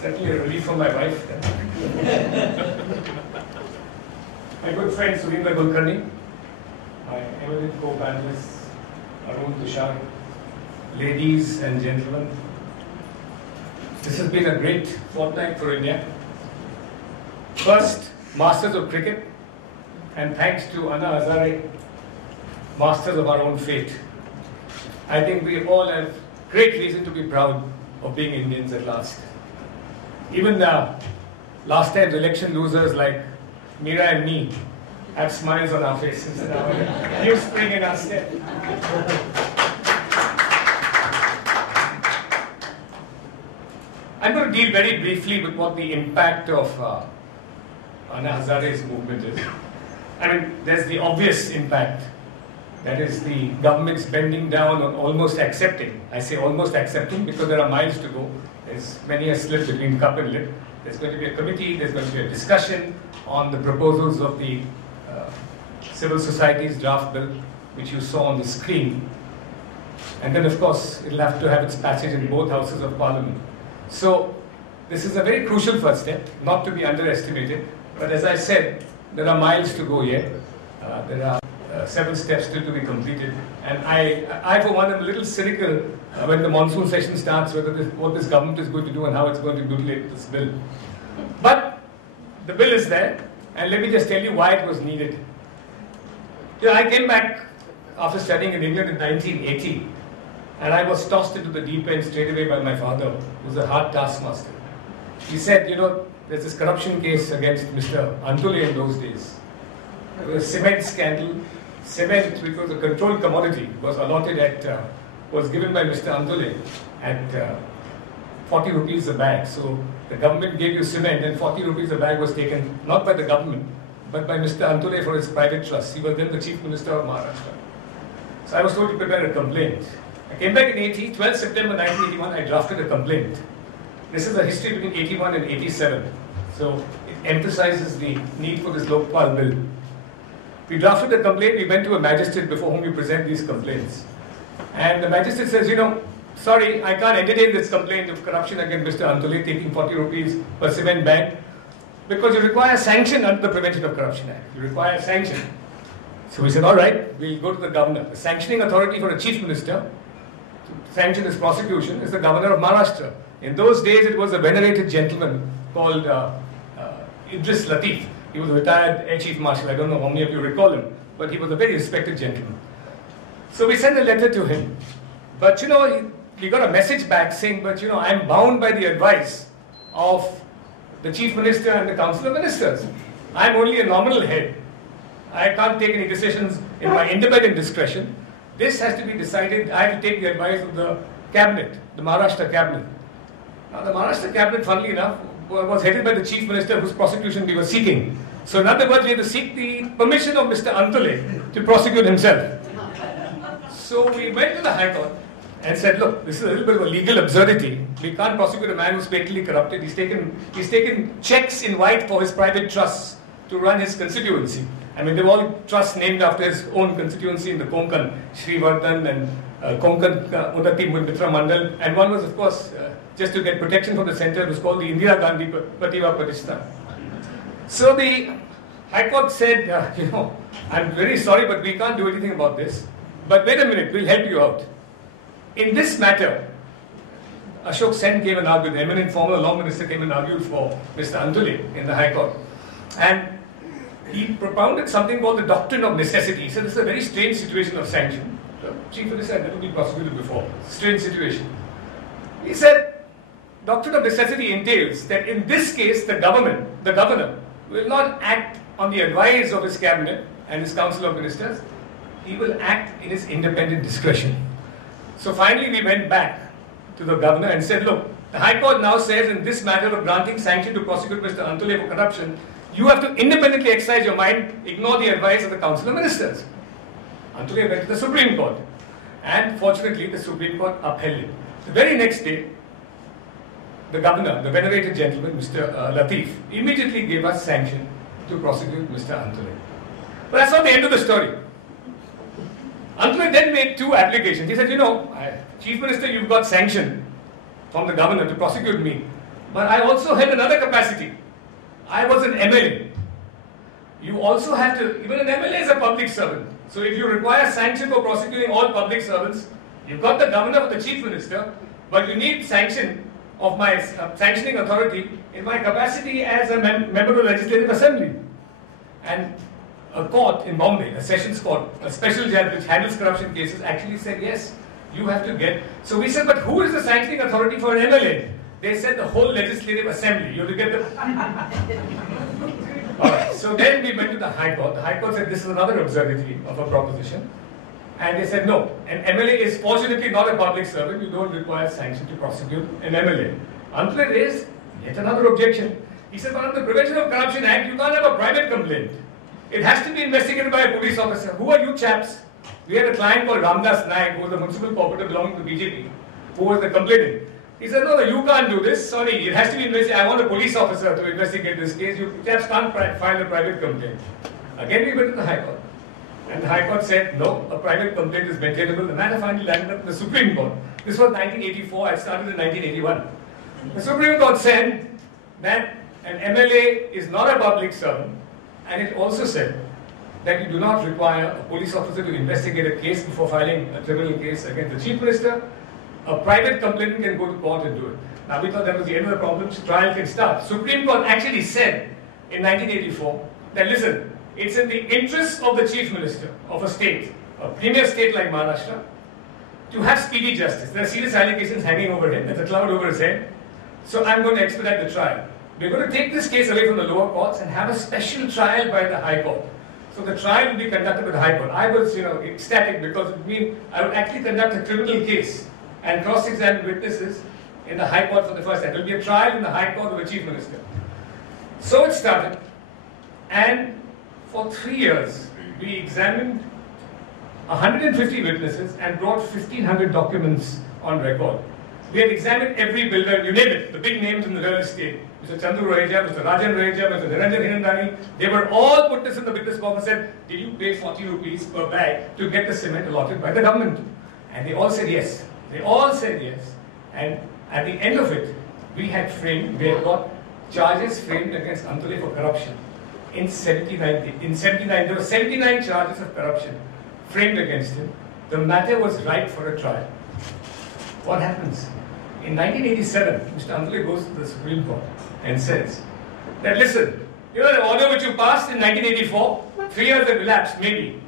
Certainly a relief for my wife. My good friend Surendra Kulkarni, my eminent co-panelists Arun, Tushar, ladies and gentlemen. This has been a great fortnight for India. First, Masters of Cricket, and thanks to Anna Hazare, Masters of our own fate. I think we all have great reason to be proud of being Indians at last. Even now, last time's election losers like Meera and me have smiles on our faces and our new spring in our step. I'm going to deal very briefly with what the impact of Anna Hazare's movement is. I mean, there's the obvious impact. That is the government's bending down on almost accepting. I say almost accepting because there are miles to go. There's many a slip between cup and lip. There's going to be a committee, there's going to be a discussion on the proposals of the civil society's draft bill, which you saw on the screen. And then, of course, it'll have to have its passage in both houses of parliament. So, this is a very crucial first step, not to be underestimated. But as I said, there are miles to go yet. There are several steps still to be completed. And I for one, am a little cynical when the monsoon session starts, what this government is going to do and how it's going to mutilate this bill. But the bill is there, and let me just tell you why it was needed. I came back after studying in England in 1980, and I was tossed into the deep end straight away by my father, who was a hard taskmaster. He said, there's this corruption case against Mr. Antule in those days. There was a cement scandal. Cement, which was a controlled commodity, was allotted was given by Mr. Antule at 40 rupees a bag. So the government gave you cement, and 40 rupees a bag was taken not by the government, but by Mr. Antule for his private trust. He was then the Chief Minister of Maharashtra. So I was told to prepare a complaint. I came back in 12 September 1981, I drafted a complaint. This is the history between 81 and 87. So it emphasizes the need for this Lokpal bill. We drafted the complaint, we went to a magistrate before whom we present these complaints. And the magistrate says, sorry, I can't entertain this complaint of corruption against Mr. Antule taking 40 rupees per cement bag because you require sanction under the Prevention of Corruption Act. You require sanction. So we said, all right, we'll go to the governor. The sanctioning authority for a chief minister to sanction his prosecution is the governor of Maharashtra. In those days, it was a venerated gentleman called Idris Latif. He was a retired Air Chief Marshal. I don't know how many of you recall him, but he was a very respected gentleman. So we sent a letter to him. But we got a message back saying, but I'm bound by the advice of the Chief Minister and the Council of Ministers. I'm only a nominal head. I can't take any decisions in my independent discretion. This has to be decided. I have to take the advice of the cabinet, the Maharashtra cabinet. Now the Maharashtra cabinet, funnily enough, was headed by the Chief Minister whose prosecution we were seeking. So in other words, we had to seek the permission of Mr. Antule to prosecute himself. So we went to the High Court and said, look, this is a little bit of a legal absurdity. We can't prosecute a man who's fatally corrupted. He's taken checks in white for his private trusts to run his constituency. I mean, they're all trusts named after his own constituency in the Konkan, Shri and Konkan Unnati Mitra Mandal. And one was, of course, just to get protection from the center, it was called the Indira Gandhi Prativa Pratishtha. So the High Court said, I'm very sorry, but we can't do anything about this. But wait a minute, we'll help you out. In this matter, Ashok Sen came and argued, the eminent former law minister came and argued for Mr. Antule in the High Court. And he propounded something called the doctrine of necessity. He said this is a very strange situation of sanction. The Chief Minister had never been prosecuted before. Strange situation. He said, doctrine of necessity entails that in this case, the governor, will not act on the advice of his cabinet and his council of ministers. He will act in his independent discretion. So finally, we went back to the governor and said, look, the High Court now says in this matter of granting sanction to prosecute Mr. Antule for corruption, you have to independently exercise your mind, ignore the advice of the council of ministers. Antule went to the Supreme Court. And fortunately, the Supreme Court upheld it. The very next day, the governor, the venerated gentleman, Mr. Latif, immediately gave us sanction to prosecute Mr. Antule. But that's not the end of the story. Antule then made two applications. He said, Chief Minister, you've got sanction from the governor to prosecute me. But I also had another capacity. I was an MLA. You also have to, even an MLA is a public servant. So if you require sanction for prosecuting all public servants, you've got the governor or the chief minister, but you need sanction of my sanctioning authority in my capacity as a member of the Legislative Assembly. And a court in Bombay, a sessions court, a special judge which handles corruption cases, actually said, yes, you have to get. So we said, but who is the sanctioning authority for an MLA? They said the whole Legislative Assembly. You have to get the. Alright, so then we went to the High Court. The High Court said this is another absurdity of a proposition. And they said, no, an MLA is fortunately not a public servant. You don't require sanction to prosecute an MLA. Until raised yet another objection. He said, but under the Prevention of Corruption Act, you can't have a private complaint. It has to be investigated by a police officer. Who are you chaps? We had a client called Ramdas Naik, who was a municipal corporator belonging to BJP, who was the complainant. He said, no, you can't do this. Sorry, it has to be investigated. I want a police officer to investigate this case. You chaps can't file a private complaint. Again, we went to the High Court. And the High Court said, no, a private complaint is maintainable. The matter finally landed up in the Supreme Court. This was 1984. I started in 1981. The Supreme Court said that an MLA is not a public servant. And it also said that you do not require a police officer to investigate a case before filing a criminal case against the Chief Minister. A private complainant can go to court and do it. Now we thought that was the end of the problem, trial can start. Supreme Court actually said in 1984 that listen, it's in the interest of the Chief Minister of a state, a premier state like Maharashtra, to have speedy justice. There are serious allegations hanging over him, there's a cloud over his head. So I'm going to expedite the trial. We're going to take this case away from the lower courts and have a special trial by the High Court. So the trial will be conducted by the High Court. I was, ecstatic because it would mean I would actually conduct a criminal case and cross-examine witnesses in the High Court for the first time. There will be a trial in the High Court of the Chief Minister. So it started, and for 3 years we examined 150 witnesses and brought 1,500 documents on record. We had examined every builder, you name it, the big names in the real estate. Mr. Chandru Raheja, Mr. Rajan Raheja, Mr. Niranjan Hirandani, they were all put this in the witness box and said, did you pay 40 rupees per bag to get the cement allotted by the government? And they all said yes. They all said yes. And at the end of it, we had got charges framed against Antole for corruption. In 79, there were 79 charges of corruption framed against him. The matter was ripe for a trial. What happens? In 1987, Mr. Antole goes to the Supreme Court and says that, listen, the order which you passed in 1984, 3 years have elapsed, maybe.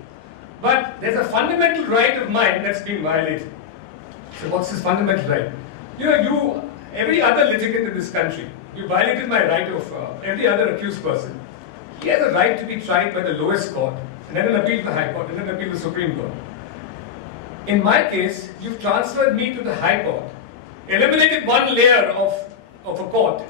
But there's a fundamental right of mine that's been violated. So what's this fundamental right? Every other litigant in this country, you violated my right of every other accused person. He has a right to be tried by the lowest court, and then an appeal to the High Court, and then an appeal to the Supreme Court. In my case, you've transferred me to the High Court, eliminated one layer of a court,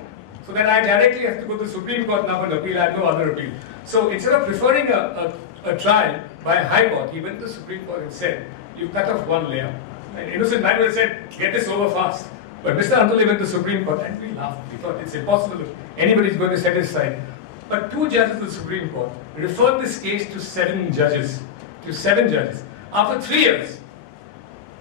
so that I directly have to go to the Supreme Court now for an appeal. I have no other appeal. So instead of preferring a trial by a High Court, he went to the Supreme Court and said, you've cut off one layer. And innocent man would have said, get this over fast. But Mr. Antole went to the Supreme Court and we laughed. We thought it's impossible if anybody's going to set his side. But 2 judges of the Supreme Court referred this case to 7 judges. After 3 years,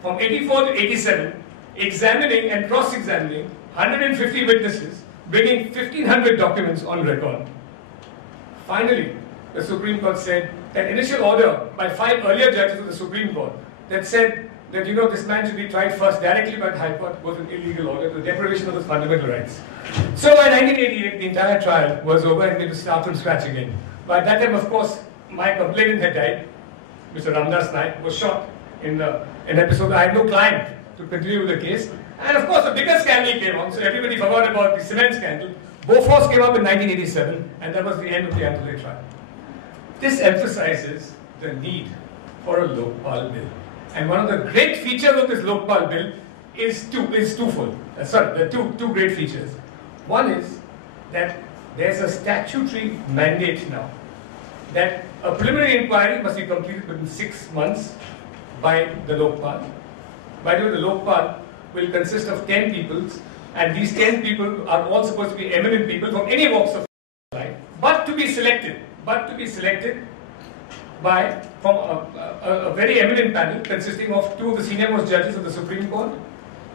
from 84 to 87, examining and cross-examining 150 witnesses, bringing 1,500 documents on record. Finally, the Supreme Court said that initial order by 5 earlier judges of the Supreme Court that said that this man should be tried first directly by the High Court was an illegal order, the deprivation of his fundamental rights. So by 1988, the entire trial was over and we had to start from scratch again. By that time, of course, my complainant had died. Mr. Ramdas Naik was shot in an episode. I had no client to continue with the case. And of course, a bigger scandal came on, so everybody forgot about the cement scandal. Bofors came up in 1987, and that was the end of the Antole trial. This emphasizes the need for a Lokpal bill. And one of the great features of this Lokpal bill is twofold. There are two great features. One is that there's a statutory mandate now that a preliminary inquiry must be completed within 6 months by the Lokpal. By the way, the Lokpal will consist of 10 people, and these 10 people are all supposed to be eminent people from any walks of life, but to be selected from a very eminent panel consisting of 2 of the senior-most judges of the Supreme Court,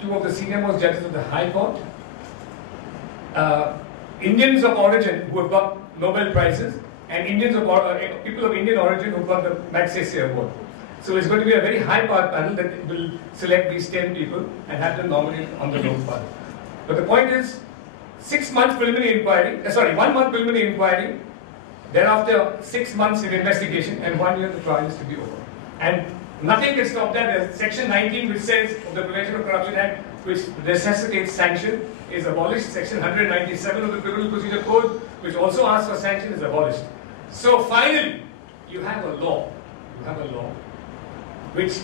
2 of the senior-most judges of the High Court, Indians of origin who have got Nobel Prizes and people of Indian origin who got the Magsaysay Award. So it's going to be a very high-powered panel that will select these 10 people and have them nominated on the Lokpal. But the point is, 1 month preliminary inquiry, thereafter 6 months of investigation, and 1 year the trial is to be over. And nothing can stop that. There's Section 19, which says of the Prevention of Corruption Act, which necessitates sanction, is abolished. Section 197 of the Criminal Procedure Code, which also asks for sanction, is abolished. So finally, you have a law which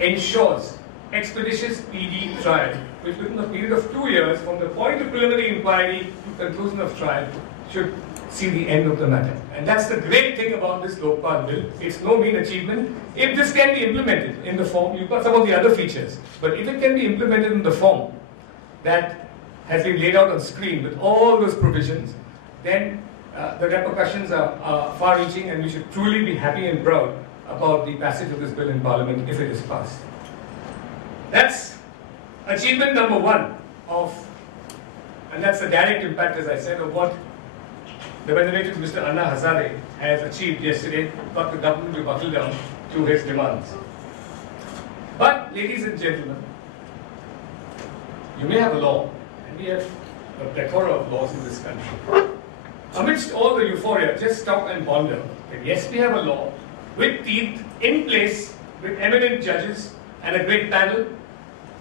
ensures expeditious speedy trial, which within a period of 2 years, from the point of preliminary inquiry to conclusion of trial, should see the end of the matter. And that's the great thing about this Lokpal bill. It's no mean achievement. If this can be implemented in the form, you've got some of the other features, but if it can be implemented in the form that has been laid out on screen with all those provisions, then the repercussions are far-reaching, and we should truly be happy and proud about the passage of this bill in Parliament if it is passed. That's achievement number 1 and that's the direct impact, as I said, of what the venerated Mr. Anna Hazare has achieved yesterday, got the government to buckle down to his demands. But, ladies and gentlemen, you may have a law, and we have a plethora of laws in this country. Amidst all the euphoria, just stop and ponder that yes, we have a law with teeth in place, with eminent judges and a great panel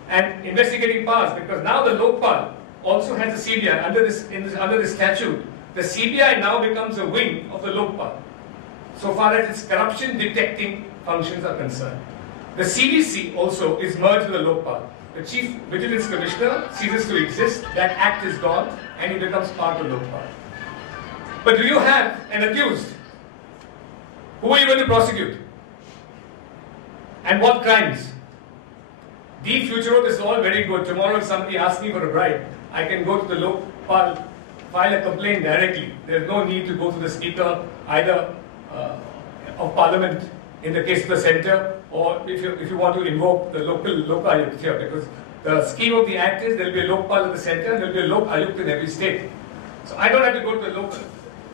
and investigating powers, because now the Lokpal also has a CBI under this statute. The CBI now becomes a wing of the Lokpal, so far as its corruption detecting functions are concerned. The CVC also is merged with the Lokpal. The Chief Vigilance Commissioner ceases to exist, that act is gone, and he becomes part of Lokpal. But do you have an accused? Who are you going to prosecute? And what crimes? De futuro, this is all very good. Tomorrow if somebody asks me for a bribe, I can go to the Lokpal, file a complaint directly. There is no need to go to the Speaker, either of Parliament in the case of the centre, or if you want to invoke the local Ayukt here, because the scheme of the act is there will be a Lokpal at the centre and there will be a Lok Ayukt in every state. So I don't have to go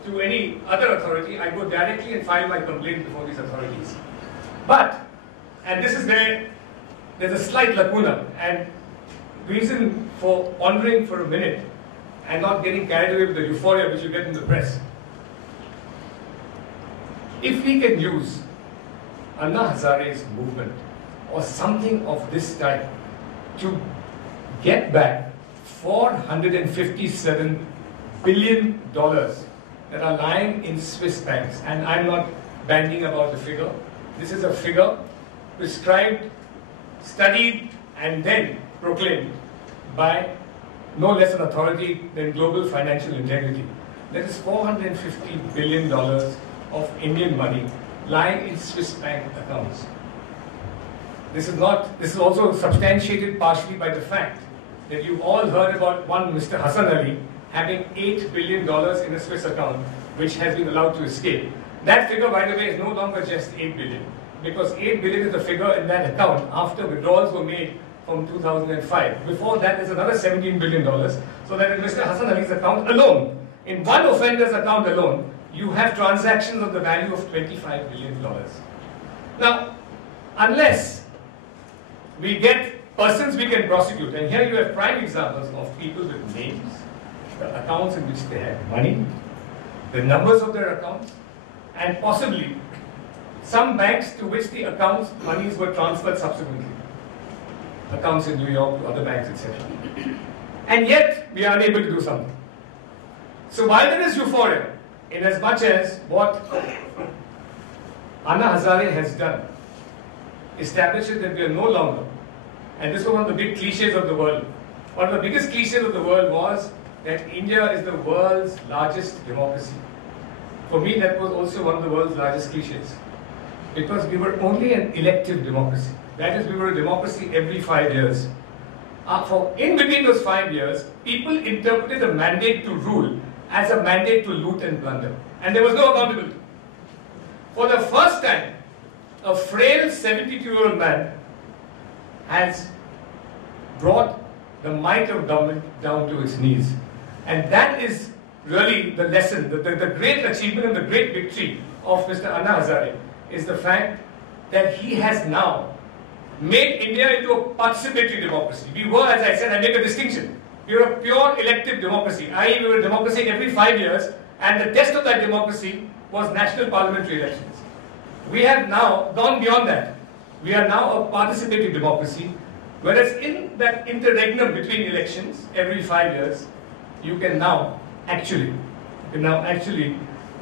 to any other authority. I go directly and file my complaint before these authorities. But, and this is where there's a slight lacuna, and reason for pondering for a minute and not getting carried away with the euphoria which you get in the press. If we can use Anna Hazare's movement or something of this type to get back $457 billion that are lying in Swiss banks, and I'm not bandying about the figure. This is a figure prescribed, studied, and then proclaimed by no less an authority than Global Financial Integrity. That is $450 billion of Indian money lying in Swiss bank accounts. This is also substantiated partially by the fact that you've all heard about one Mr. Hassan Ali having $8 billion in a Swiss account, which has been allowed to escape. That figure, by the way, is no longer just 8 billion, because 8 billion is the figure in that account after withdrawals were made from 2005. Before that, there's another $17 billion. So that in Mr. Hassan Ali's account alone, in one offender's account alone, you have transactions of the value of $25 billion. Now, unless we get persons we can prosecute, and here you have prime examples of people with names, the accounts in which they had money, the numbers of their accounts, and possibly some banks to which the accounts, monies were transferred subsequently. Accounts in New York to other banks, etc. And yet, we are unable to do something. So while there is euphoria, in as much as what Anna Hazare has done establishes that we are no longer, and this was one of the big cliches of the world. One of the biggest cliches of the world was that India is the world's largest democracy. For me, that was also one of the world's largest cliches, because we were only an elective democracy. That is, we were a democracy every 5 years. In between those 5 years, people interpreted the mandate to rule as a mandate to loot and plunder. And there was no accountability. For the first time, a frail 72-year-old man has brought the might of government down to its knees. And that is really the lesson, the great achievement and the great victory of Mr. Anna Hazare is the fact that he has now made India into a participatory democracy. We were, as I said, I make a distinction. We were a pure elective democracy, i.e. we were a democracy every 5 years, and the test of that democracy was national parliamentary elections. We have now gone beyond that. We are now a participatory democracy, whereas in that interregnum between elections every 5 years, you can now actually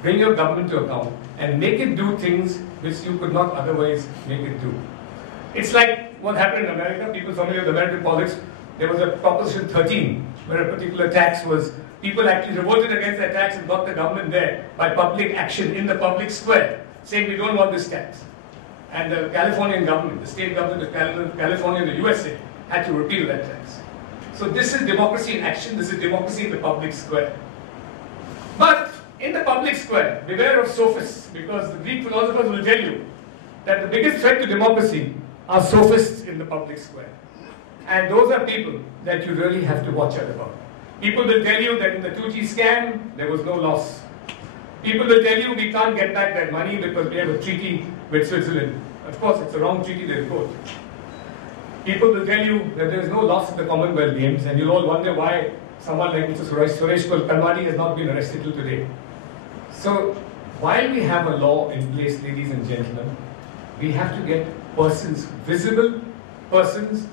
bring your government to account and make it do things which you could not otherwise make it do. It's like what happened in America. People familiar with American politics, there was a Proposition 13 where a particular tax was, people actually revolted against that tax and got the government there by public action in the public square, saying we don't want this tax. And the Californian government, the state government of California and the USA had to repeal that tax. So this is democracy in action, this is democracy in the public square. But in the public square, beware of sophists, because the Greek philosophers will tell you that the biggest threat to democracy are sophists in the public square. And those are people that you really have to watch out about. People will tell you that in the 2G scam, there was no loss. People will tell you we can't get back that money because we have a treaty with Switzerland. Of course, it's a wrong treaty they quote. People will tell you that there is no loss in the Commonwealth Games, and you'll all wonder why someone like Mr. Suresh Kalmadi has not been arrested till today. So, while we have a law in place, ladies and gentlemen, we have to get persons, visible persons,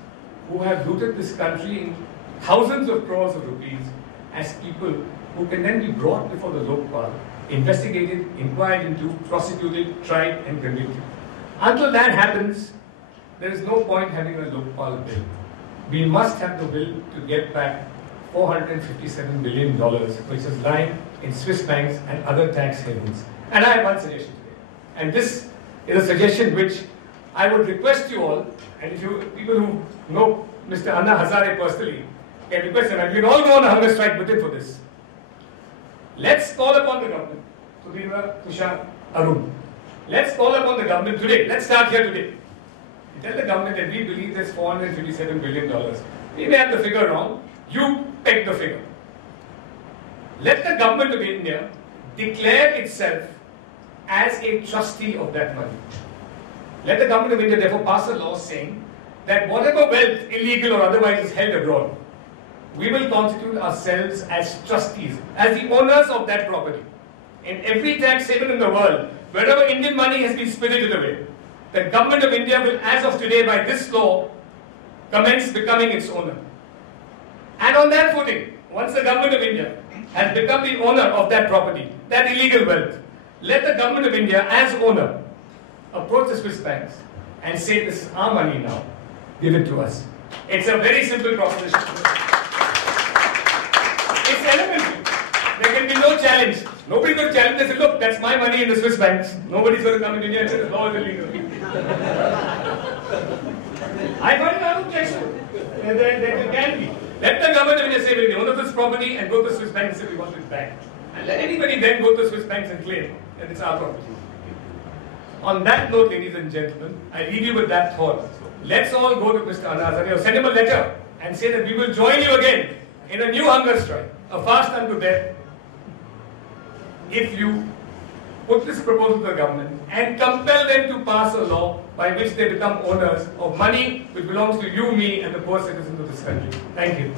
who have looted this country in thousands of crores of rupees as people who can then be brought before the Lokpal, investigated, inquired into, prosecuted, tried and convicted. Until that happens, there is no point having a Lokpal bill. We must have the will to get back $457 billion, which is lying in Swiss banks and other tax havens. And I have one suggestion today. And this is a suggestion which I would request you all, and if you people who know Mr. Anna Hazare personally, can request him, and we can all go on a hunger strike with him for this. Let's call upon the government, Tushar, Arun. Let's call upon the government today. Let's start here today. Tell the government that we believe there's $457 billion. We may have the figure wrong. You peg the figure. Let the government of India declare itself as a trustee of that money. Let the government of India therefore pass a law saying that whatever wealth, illegal or otherwise, is held abroad, we will constitute ourselves as trustees, as the owners of that property. In every tax haven in the world, wherever Indian money has been spirited away, the government of India will, as of today, by this law, commence becoming its owner. And on that footing, once the government of India has become the owner of that property, that illegal wealth, let the government of India, as owner, approach the Swiss banks and say, this is our money now, give it to us. It's a very simple proposition. It's elementary. There can be no challenge. Nobody's going to challenge this. Look, that's my money in the Swiss banks. Nobody's going to come in India and say the law is illegal. I find no objection. There can be. Let the government of India say, we're the owner of this property, and go to the Swiss bank and say we want it back. And let anybody then go to the Swiss banks and claim that it's our property. On that note, ladies and gentlemen, I leave you with that thought. Let's all go to Mr. Anna Hazare or send him a letter and say that we will join you again in a new hunger strike, a fast unto death, if you put this proposal to the government and compel them to pass a law by which they become owners of money which belongs to you, me, and the poor citizens of this country. Thank you.